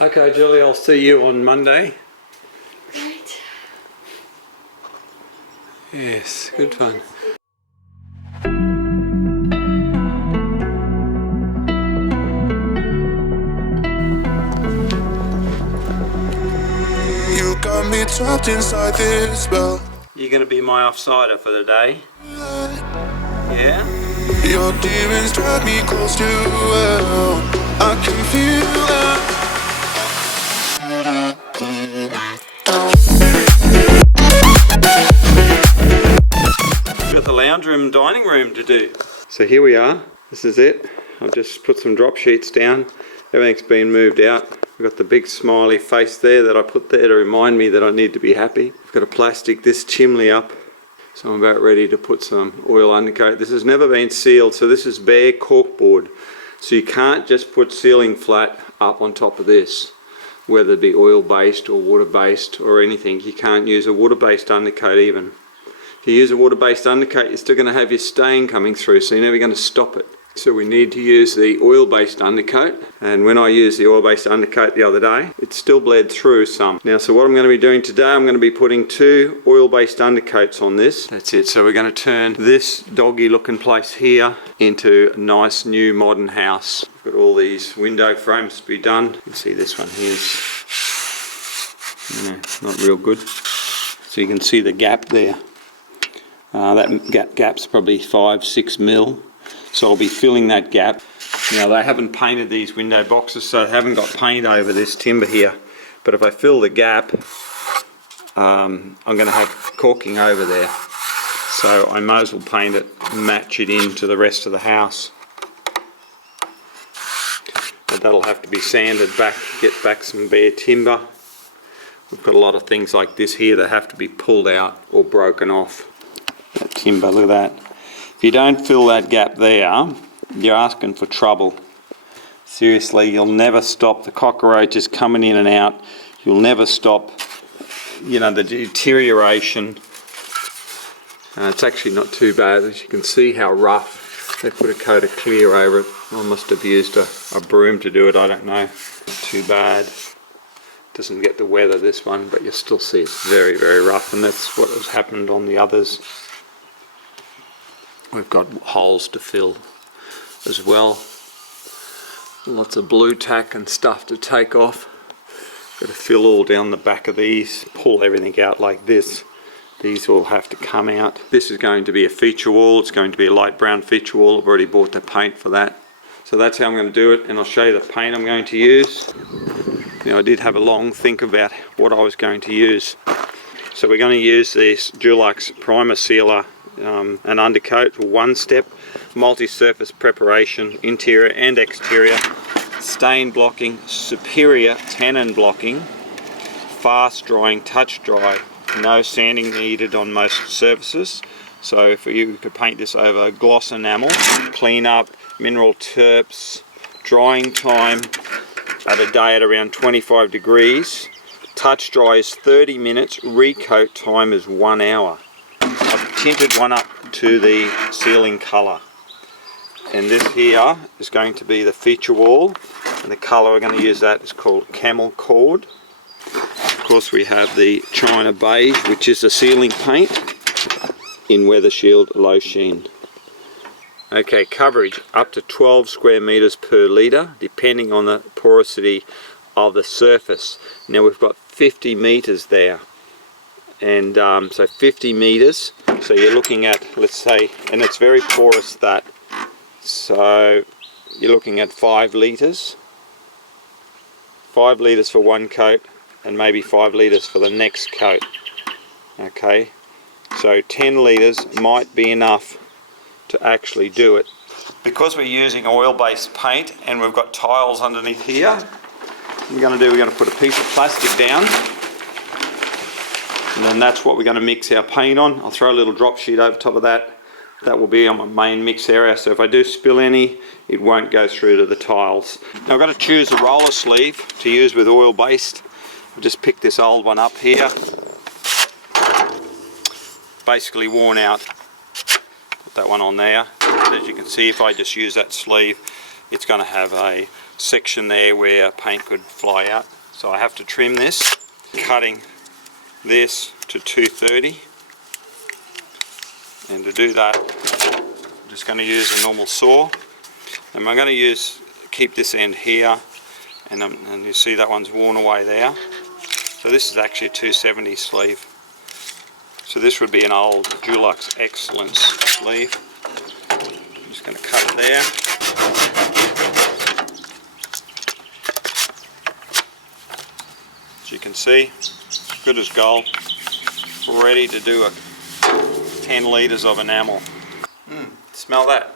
Okay, Julie, I'll see you on Monday. Right. Yes, good fun. You got me trapped inside this spell. You're going to be my offsider for the day. Yeah? Your demons drag me close to hell. I can feel that. We've got the lounge room and dining room to do. So here we are. This is it. I've just put some drop sheets down. Everything's been moved out. We've got the big smiley face there that I put there to remind me that I need to be happy. I've got to plastic this chimney up. So I'm about ready to put some oil undercoat. This has never been sealed, so this is bare corkboard. So you can't just put ceiling flat up on top of this, whether it be oil-based or water-based or anything. You can't use a water-based undercoat even. If you use a water-based undercoat, you're still going to have your stain coming through, so you're never going to stop it. So we need to use the oil-based undercoat, and when I used the oil-based undercoat the other day, it still bled through some. Now, so what I'm going to be doing today, I'm going to be putting 2 oil-based undercoats on this. That's it. So we're going to turn this doggy-looking place here into a nice new modern house. We've got all these window frames to be done. You can see this one here's not real good. So you can see the gap there. That gap's probably 5-6 mil. So I'll be filling that gap. Now they haven't painted these window boxes, so I haven't got paint over this timber here. But if I fill the gap, I'm going to have caulking over there. So I might as well paint it and match it into the rest of the house. But that'll have to be sanded back, get back some bare timber. We've got a lot of things like this here that have to be pulled out or broken off. That timber, look at that. If you don't fill that gap there, you're asking for trouble. Seriously, you'll never stop the cockroaches coming in and out. You'll never stop, the deterioration. It's actually not too bad. As you can see how rough. They put a coat of clear over it. I must have used a broom to do it, I don't know. Not too bad. Doesn't get the weather, this one, but you still see it's very, very rough, and that's what has happened on the others. We've got holes to fill as well. Lots of blue tack and stuff to take off. Got to fill all down the back of these, pull everything out like this. These all have to come out. This is going to be a feature wall. It's going to be a light brown feature wall. I've already bought the paint for that. So that's how I'm going to do it, and I'll show you the paint I'm going to use. I did have a long think about what I was going to use. So we're going to use this Dulux Primer Sealer an undercoat, one step, multi-surface preparation, interior and exterior, stain blocking, superior tannin blocking, fast drying, touch dry, no sanding needed on most surfaces. So if you could paint this over gloss enamel, clean up, mineral terps, drying time at a day at around 25 degrees, touch dry is 30 minutes, recoat time is 1 hour. I've tinted one up to the ceiling colour, and this here is going to be the feature wall, and the colour we're going to use that is called Camel Cord. Of course we have the China Beige, which is the ceiling paint in Weather Shield Low Sheen. Okay, coverage up to 12 square metres per litre, depending on the porosity of the surface. Now we've got 50 metres there, and so 50 metres, so you're looking at, let's say, and it's very porous, that, so you're looking at 5 litres. 5 litres for one coat, and maybe 5 litres for the next coat. Okay, so 10 litres might be enough to actually do it. Because we're using oil-based paint and we've got tiles underneath here, what we're going to put a piece of plastic down, and then that's what we're going to mix our paint on. I'll throw a little drop sheet over top of that. That will be on my main mix area, so if I do spill any, it won't go through to the tiles. Now I've got to choose a roller sleeve to use with oil-based. I've just picked this old one up here. Basically worn out. Put that one on there. As you can see, if I just use that sleeve, it's going to have a section there where paint could fly out. So I have to trim this, cutting this to 230. And to do that, I'm just going to use a normal saw. And I'm going to keep this end here, and you see that one's worn away there. So this is actually a 270 sleeve. So this would be an old Dulux Excellence sleeve. I'm just going to cut it there. As you can see, good as gold. Ready to do 10 litres of enamel. Smell that.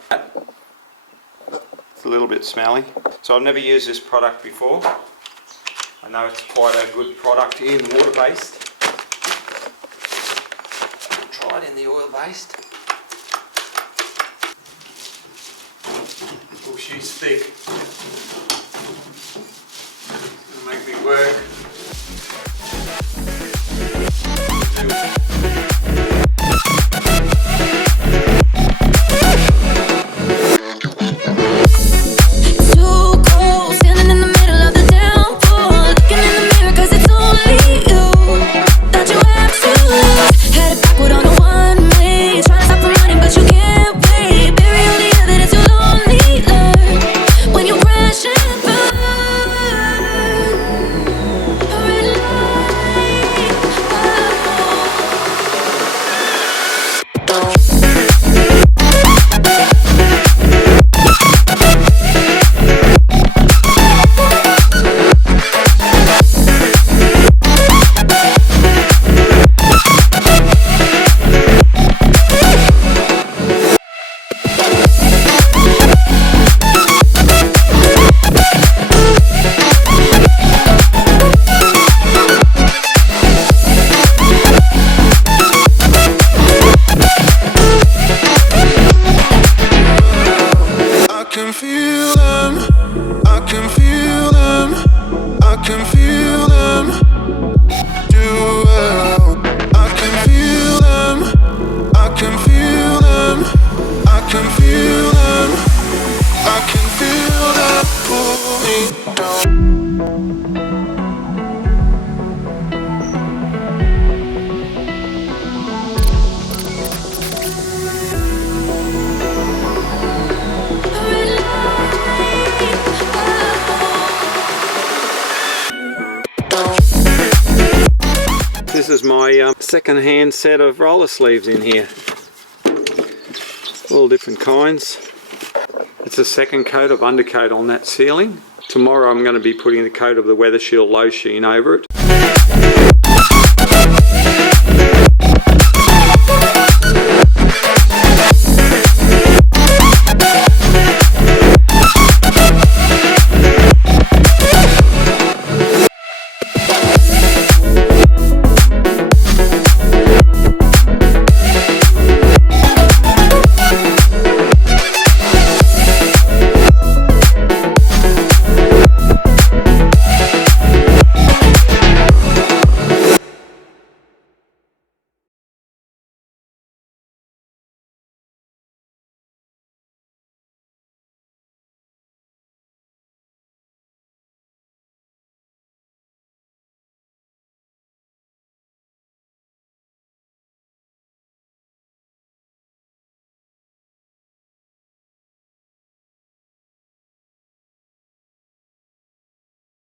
It's a little bit smelly. So I've never used this product before. I know it's quite a good product in water-based. I'll try it in the oil-based. Oh, she's thick. It's gonna make me work. This is my second-hand set of roller sleeves in here. All different kinds. It's a second coat of undercoat on that ceiling. Tomorrow I'm going to be putting the coat of the Weather Shield low sheen over it.